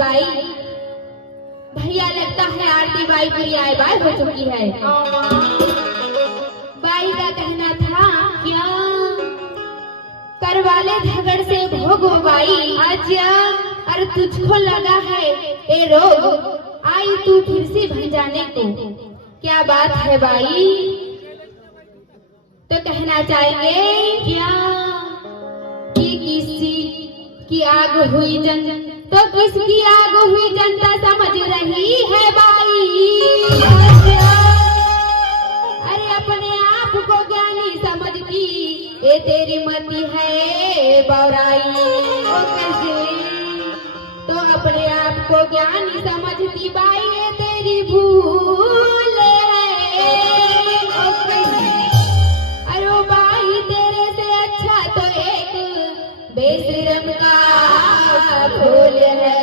By. भैया लगता है आरती बाई पूरी आय बाय हो चुकी है। बाई का कहना था क्या करवाले झगड़ से भोगो बाई। अच्छा अरे तुझको लगा है ए रोग, आई तू फिर से भन जाने को। क्या बात है बाई? तो कहना चाहेंगे क्या कि किसी की आग हुई जन, तो किसकी आग हुई जनता समझ रही है बाई। अरे अपने आप को ज्ञानी समझती ये तेरी मति है बौराई। ओ कैसे तो अपने आप को ज्ञानी समझती बाई ये तेरी भूल है। ओ कैसे अरे बाई तेरे से अच्छा तो एक बेशरम का फूल है।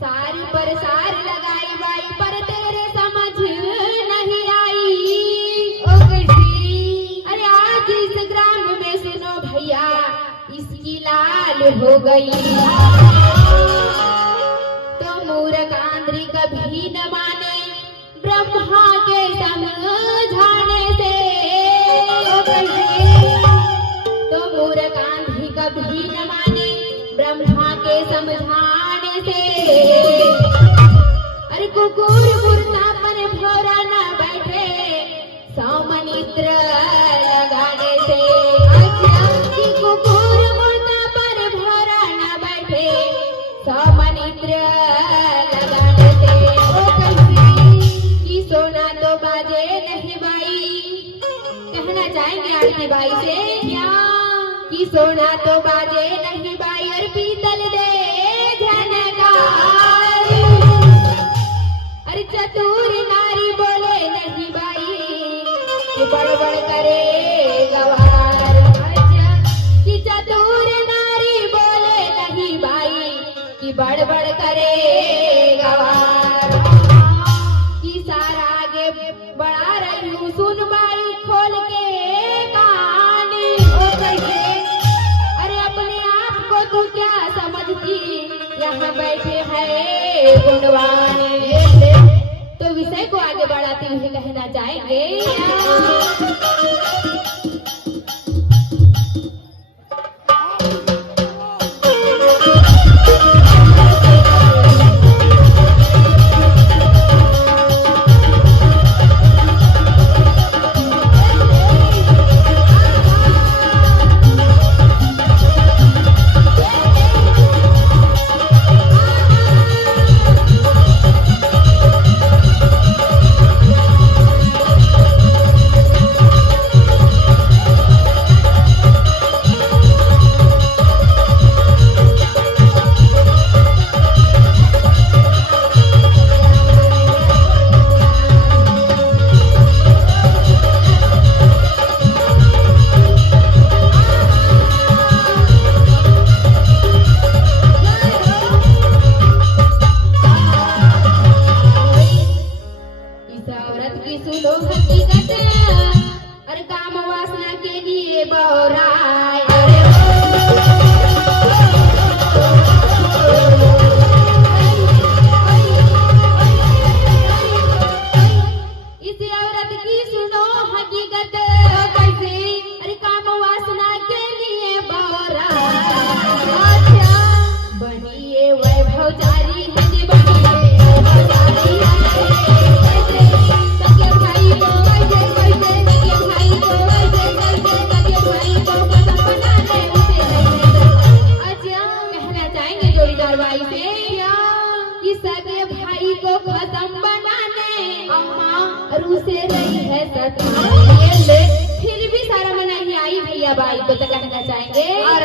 सारी पर सार लगाई बाई पर तेरे समझ नहीं आई। ओ कैसी अरे आज इस ग्राम में सुनो भैया इसकी लाल हो गई। तो मूर्ख आंध्री कभी न माने ब्रह्मा के समझाने से। ओ कैसी तो मूर्ख आंधी कभी न माने ब्रह्मा के समझाने से। अरे कुकुर मुर्दा पर भौरा न बैठे सौमनित्र लगाने से। कि कुकुर मुर्दा पर भौरा न बैठे सौमनित्र लगाने से। ओ कैसी कि सोना तो बाजे नहीं बाई। कहना चाहेंगे आरती बाई से क्या कि सोना तो बाजे नहीं बाई और पीतल दे झनकार। अरे चतुर नारी बोले नहीं बाई कि बड़बड़ करे गवार। कि चतुर नारी बोले नहीं बाई कि बड़बड़ करे गवार। कि सारा आगे बढ़ा रही हूँ सुन बाई खोल के कान। ओ कैसे अरे अपने आप को तू क्या समझती यहाँ बैठे है गुणवान। तो विषय को आगे बढ़ाते हुए कहना चाहेंगे फिर भी शर्म नहीं आई भैया बाई को। तो कहना चाहेंगे और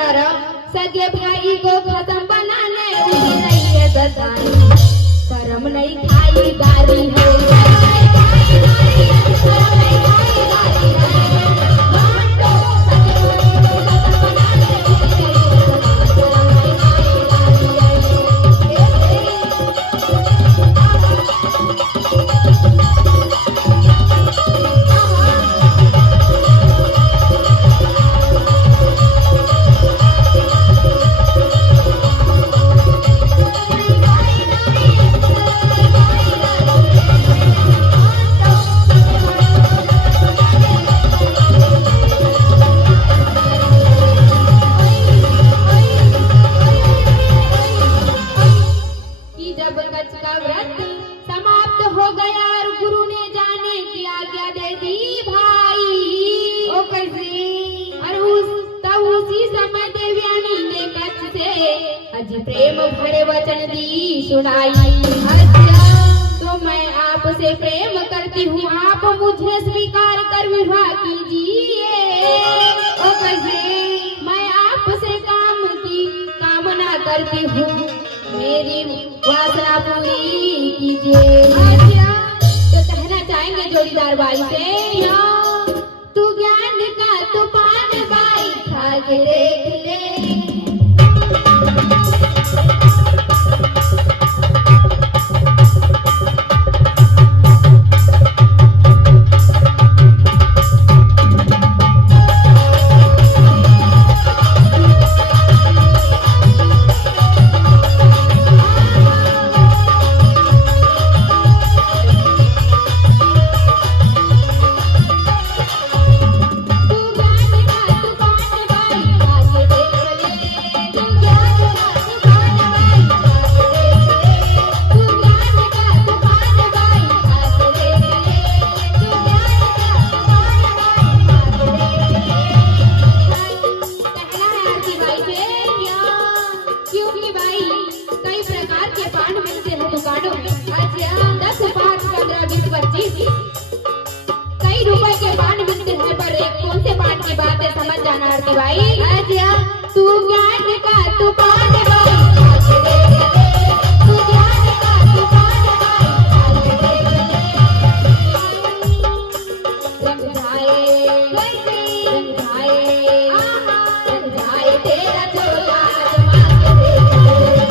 सगे भाई को खत्म बनाने उसे नहीं है सताई। शर्म नहीं खाई गारी है। अजी प्रेम भरे वचन दी सुनाई। अच्छा तो मैं आपसे प्रेम करती हूँ, आप मुझे स्वीकार कर विवाह कीजिए। ओ कैसे मैं आपसे काम की कामना करती हूँ, मेरी वासना पूरी कीजिए। अच्छा तो कहना चाहेंगे जोड़ीदार बाई से, तू ज्ञान का तूफान बाई खा के देख ले। कई रुपए के पान मिलते हैं, पर एक कौन से पान की बात है समझ जाना आरती भाई। अच्छा तू ज्ञान का तूफान बाई खा के देख ले, तू ज्ञान का तूफान बाई खा के देख ले। रंधाए तेरा चोला आजमा के देख ले,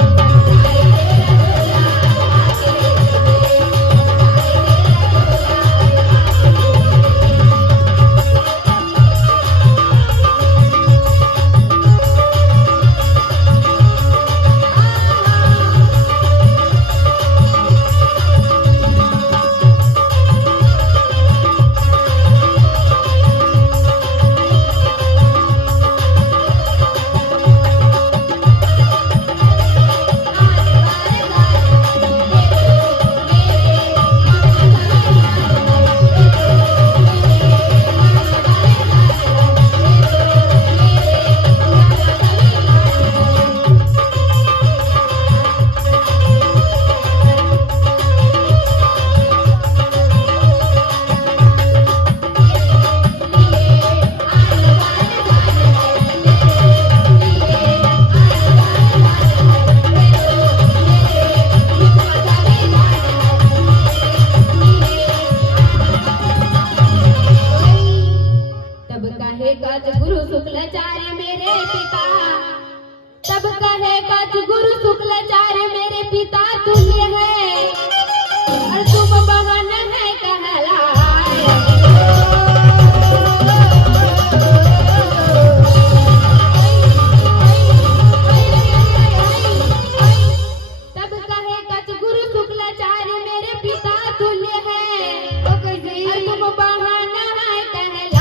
गुरु शुक्लाचार्य मेरे पिता, तब कहेगा गुरु शुक्लाचार्य मेरे पिता तुल्य है, और तुम बहन है कहलाए। तब कहेगा गुरु शुक्लाचार्य मेरे पिता तुल्य है, और तुम बहन है कहलाए।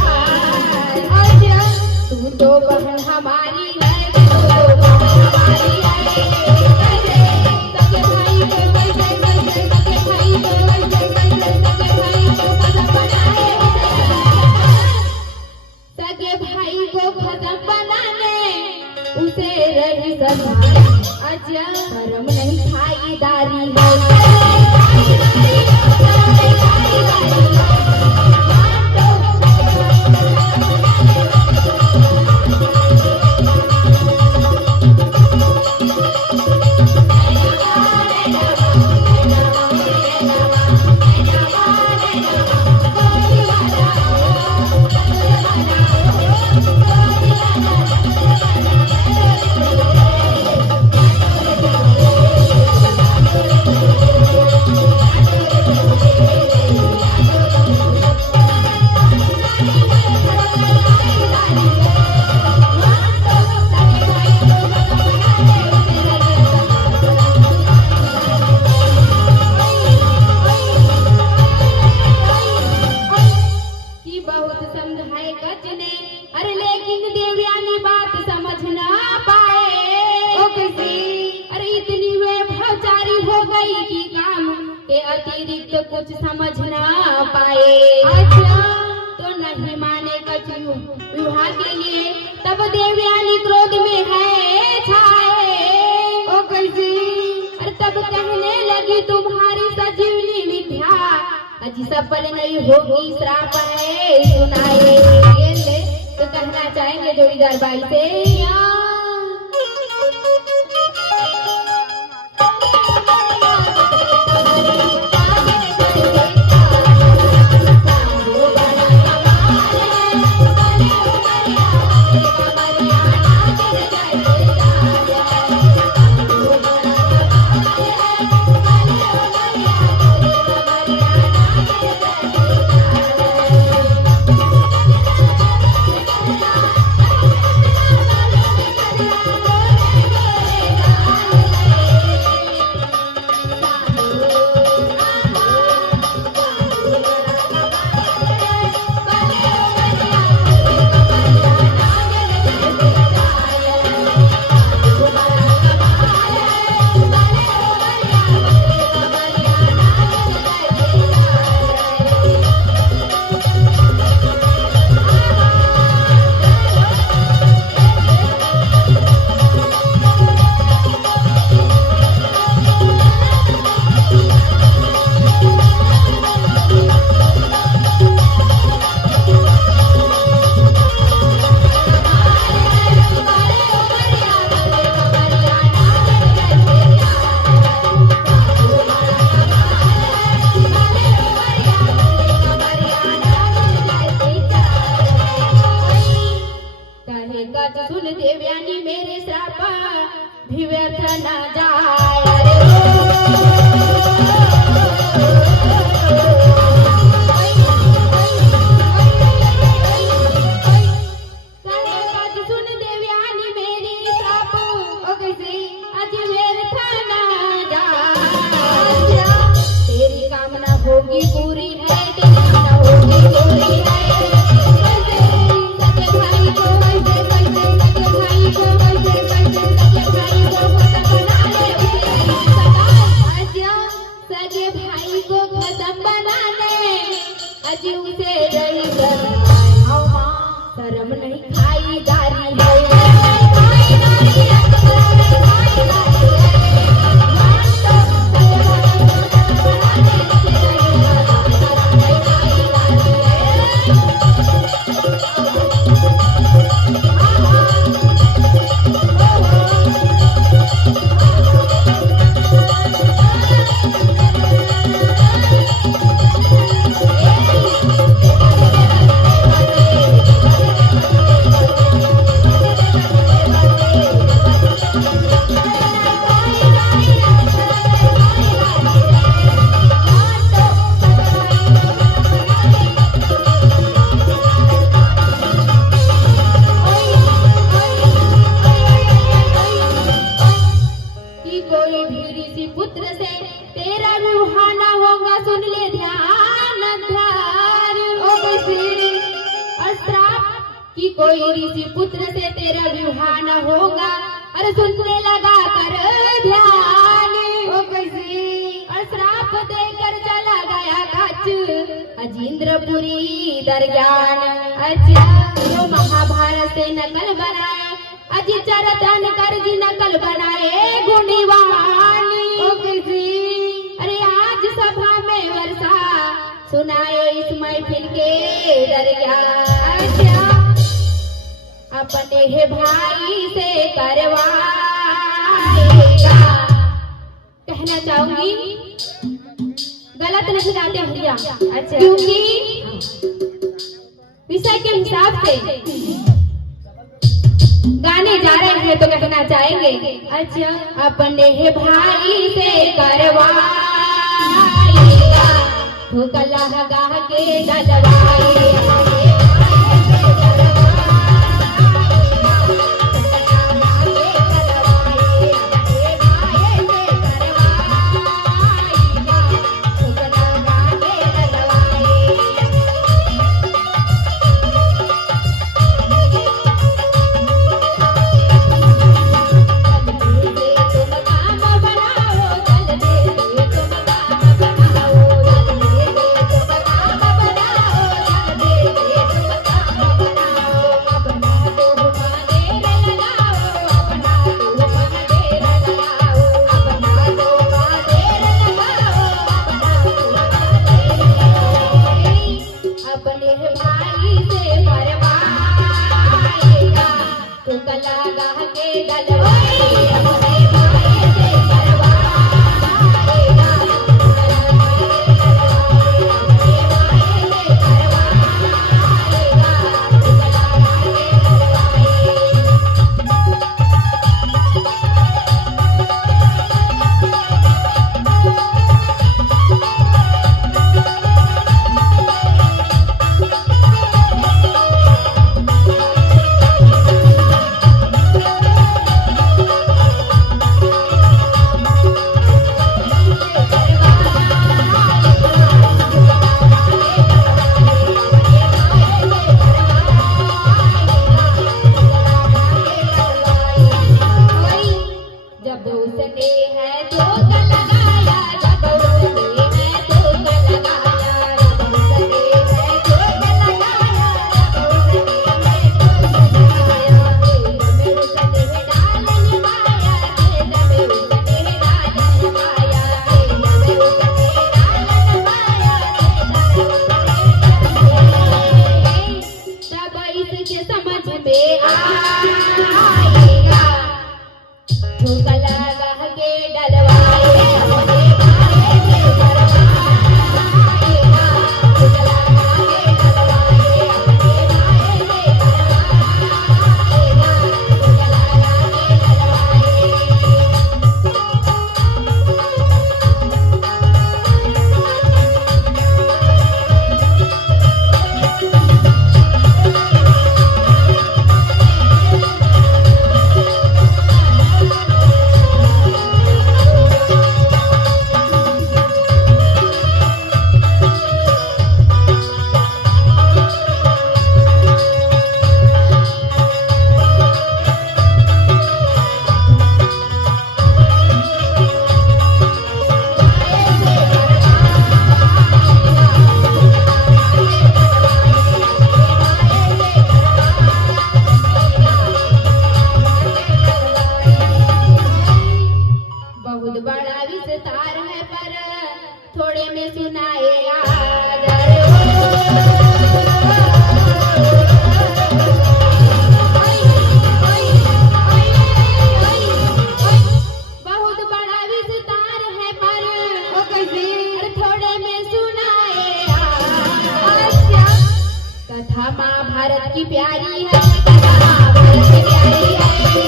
तू तो बहन हमारी है, तू तो बहन हमारी है। सगे भाई को कैसे कैसे, सगे भाई को कैसे कैसे, सगे भाई को खत्म बनाए, सगे भाई को खत्म बनाने उसे रही सजा। अच्छा शर्म नहीं खाईदारी है, अतिरिक्त कुछ समझ ना पाए। अच्छा तो नहीं माने कछु विवाह के लिए, तब देवयानी क्रोध में है छाए। लगी तुम्हारी सजीवनी मिथ्या, अजी सफल नहीं होगी श्राप है सुनाए। ये ले तो कहना चाहेंगे जोड़ीदार बाई से सुन देवयानी मेरे श्राप भी व्यर्थ न जाए। सुन देवयानी मेरी श्राप अज व्यर्थ न जाए। तेरी कामना होगी पूरी है, तेरी कामना होगी पूरी है। सगे भाई को खत्म बनाने अजी उसे रही शर्म नहीं खाई दारी कोई ऋषि पुत्र से तेरा विवाह न होगा। अरे सुनने लगा कर ध्यान और श्राप देकर चला गया कच्छ अजींद्रपुरी दरज्ञान। अच्छा जो महाभारत से नकल बनाए अजी चरतन कर जी नकल बनाए गुणीवान। अरे आज सभा में वर्षा सुनाए इस महफिल के दरज्ञान। अपने है भाई से करवाएगा। कहना चाहूंगी गलत नहीं गाते भैया। अच्छा क्योंकि विषय के हिसाब से गाने जा रहे हैं तो कहना चाहेंगे। अच्छा अपने है भाई से करवाएगा तो कलह गाह के डलवाएगा। ठुक लगा के डलवाए अपने भाई से करवाएगा ठुक लगा के डलवाए अपने भाई से करवाएगा ठुक लगा के जब उसने है धोख लगाया जब उसने है धोख लगाया जब उसने है धोख लगाया जब उसने है धोख लगाया दिल में उसने डाल निभाया दिल में उसने डाल निभाया दिल में उसने डाल निभाया दिल में उसने तब इसके समझ में आएगा ठुक लगा के डलवाए अपने भाई से करवाएगा ठुक लगा के डलवाए अपने भाई से करवाएगा ठुक लगा के बहुत बड़ा विस्तार है पर थोड़े में सुनाए बहुत बड़ा विस्तार है पर थोड़े में सुनाए कथा महाभारत की प्यारी है कथा महाभारत की प्यारी है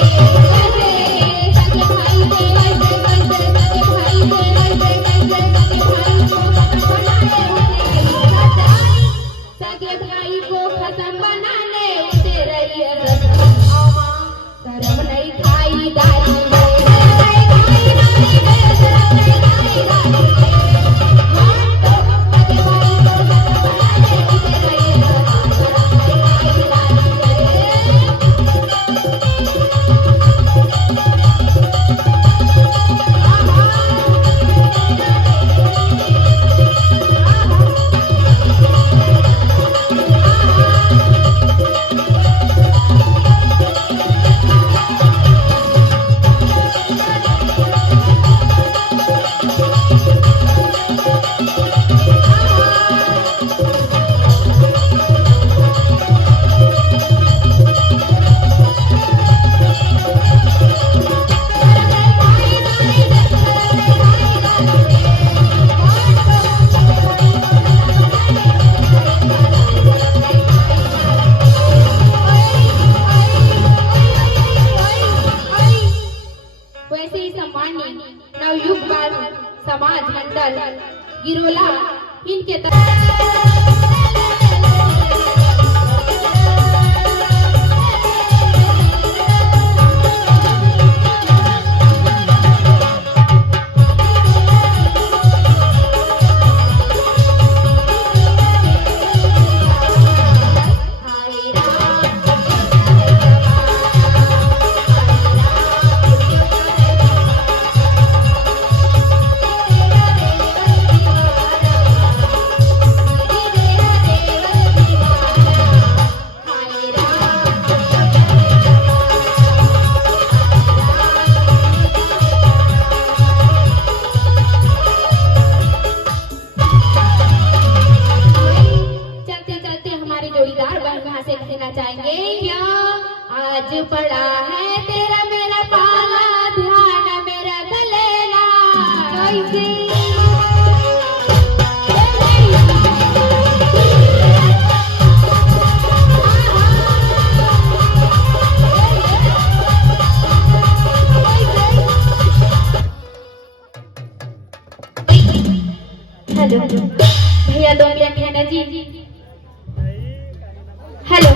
सगे भाई को खत्म बनाने उसे रही है शर्म नहीं खाई दाई वैसे ही सम्मानी नवयुग बाल समाज मंडल गिरोला इनके आज पड़ा है तेरा मेरा पाला, ध्यान मेरा गलेला कैसे। हेलो भैया, 2 मिनट है ना जी। हेलो।